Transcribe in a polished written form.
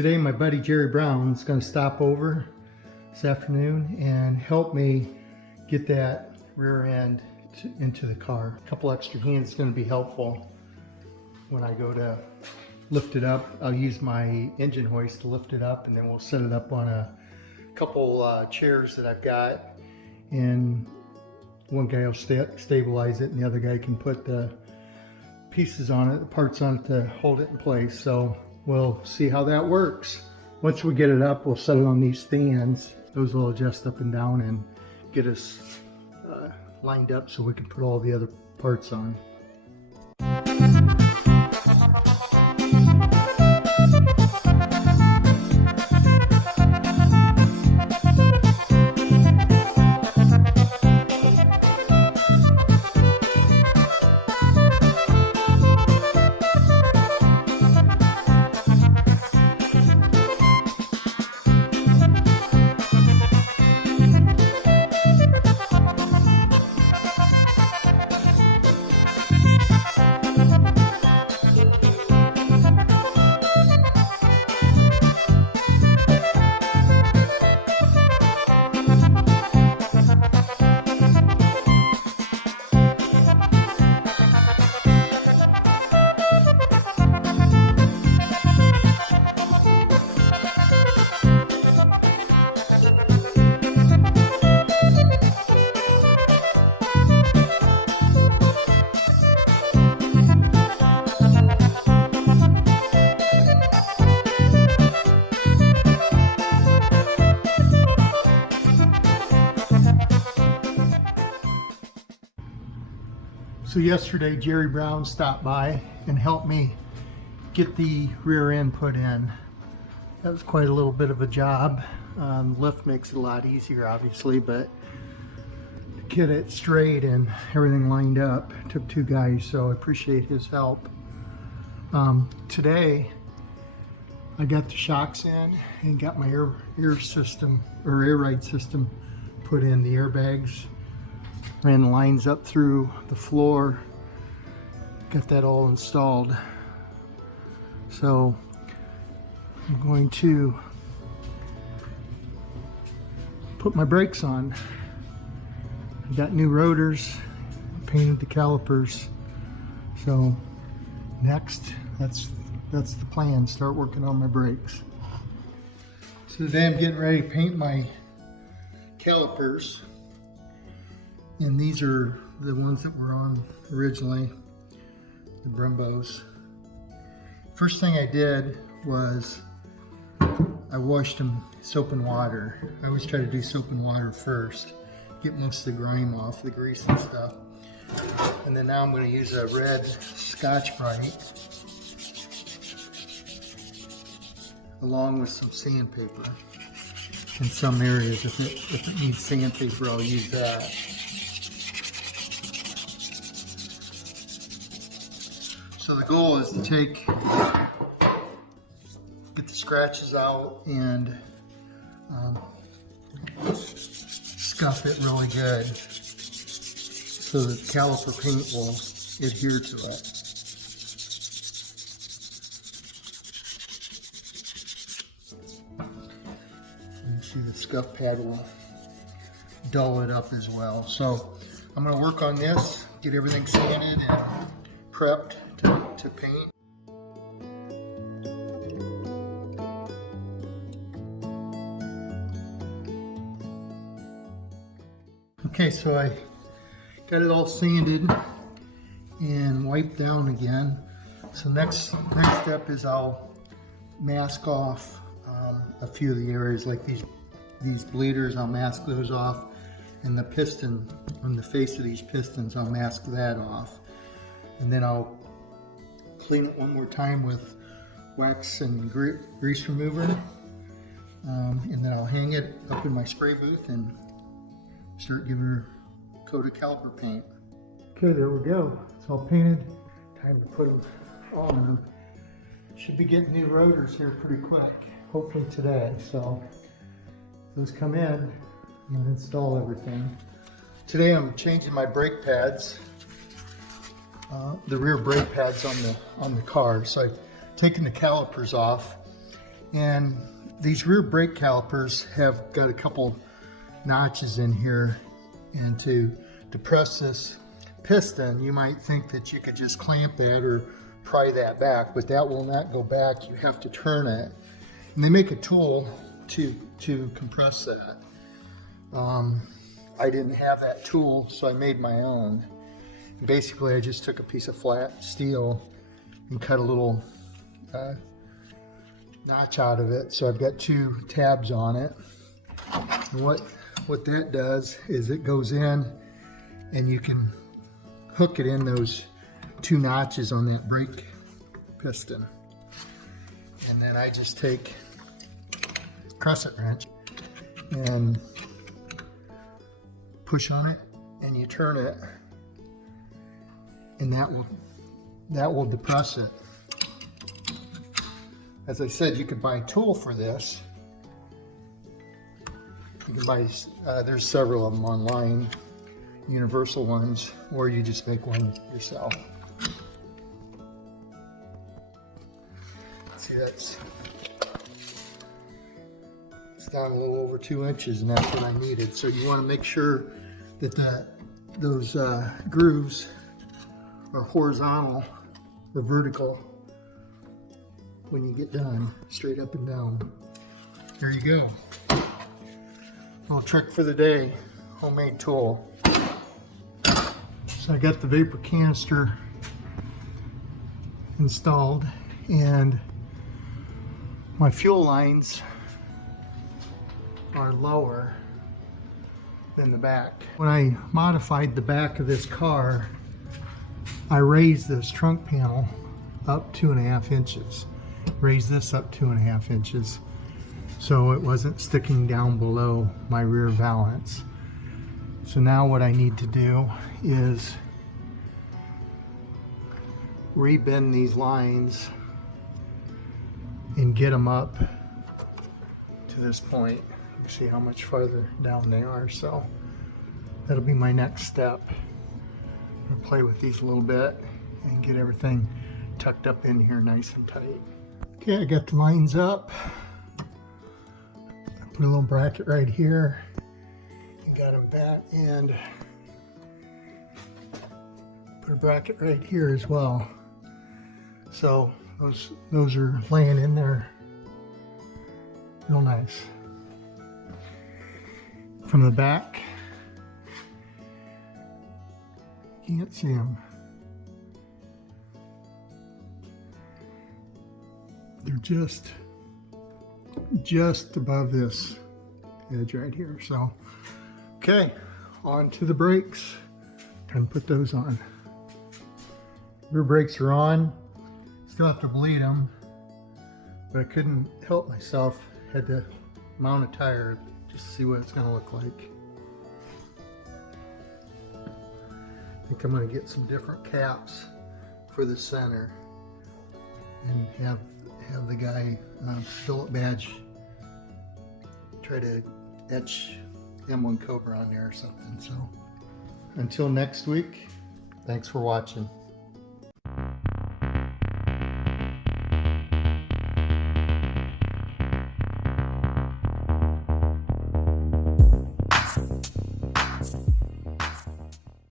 Today my buddy Jerry Brown is going to stop over this afternoon and help me get that rear end into the car. A couple extra hands is going to be helpful when I go to lift it up. I'll use my engine hoist to lift it up, and then we'll set it up on a couple chairs that I've got, and one guy will stabilize it and the other guy can put the pieces on it, the parts on it to hold it in place. So we'll see how that works. Once we get it up, we'll set it on these stands. Those will adjust up and down and get us lined up so we can put all the other parts on. So yesterday Jerry Brown stopped by and helped me get the rear end put in. That was quite a little bit of a job. Lift makes it a lot easier obviously, but to get it straight and everything lined up took two guys, so I appreciate his help. Today I got the shocks in and got my air system or air ride system put in, the airbags. Ran lines up through the floor, got that all installed. So I'm going to put my brakes on. I got new rotors, painted the calipers. So next, that's the plan, start working on my brakes. So today I'm getting ready to paint my calipers. And these are the ones that were on originally, the Brembos. First thing I did was I washed them soap and water. I always try to do soap and water first, get most of the grime off, the grease and stuff. And then now I'm going to use a red Scotch-Brite along with some sandpaper. In some areas, if it needs sandpaper, I'll use that. So the goal is to get the scratches out and scuff it really good so the caliper paint will adhere to it. You see the scuff pad will dull it up as well. So I'm going to work on this, get everything sanded and prepped to paint. Okay, so I got it all sanded and wiped down again. So next step is I'll mask off a few of the areas, like these bleeders. I'll mask those off, and the piston on the face of these pistons, I'll mask that off, and then I'll clean it one more time with wax and grease remover, and then I'll hang it up in my spray booth and start giving her a coat of caliper paint. Okay, there we go. It's all painted. Time to put them on. Should be getting new rotors here pretty quick, hopefully today. So those come in, I'm going to install everything. Today I'm changing my brake pads. The rear brake pads on the car. So I've taken the calipers off And these rear brake calipers have got a couple notches in here, and to depress this piston, you might think that you could just clamp that or pry that back, but that will not go back. You have to turn it, and they make a tool to compress that. I didn't have that tool, so I made my own. Basically, I just took a piece of flat steel and cut a little notch out of it. So I've got 2 tabs on it. And what that does is it goes in, and you can hook it in those 2 notches on that brake piston. And then I just take a crescent wrench and push on it, and you turn it, and that will depress it. As I said, you could buy a tool for this. You can buy, there's several of them online, universal ones, or you just make one yourself. See, it's down a little over 2 inches, and that's what I needed. So you want to make sure that those grooves are horizontal or vertical when you get done, straight up and down. There you go. Little trick for the day, homemade tool. So I got the vapor canister installed, and my fuel lines are lower than the back. When I modified the back of this car, I raised this trunk panel up 2.5 inches. Raised this up 2.5 inches, so it wasn't sticking down below my rear valance. So now what I need to do is rebend these lines and get them up to this point. You see how much farther down they are, so that'll be my next step. I'm gonna play with these a little bit and get everything tucked up in here nice and tight. Okay, I got the lines up. I put a little bracket right here and got them back, and put a bracket right here as well. So those are laying in there real nice. From the back, you can't see them. They're just above this edge right here. So, okay, on to the brakes. Time to put those on. Rear brakes are on. Still have to bleed them, but I couldn't help myself. Had to mount a tire just to see what it's gonna look like. I think I'm gonna get some different caps for the center and have the guy billet badge try to etch M-1 COBRA on there or something. So until next week, thanks for watching.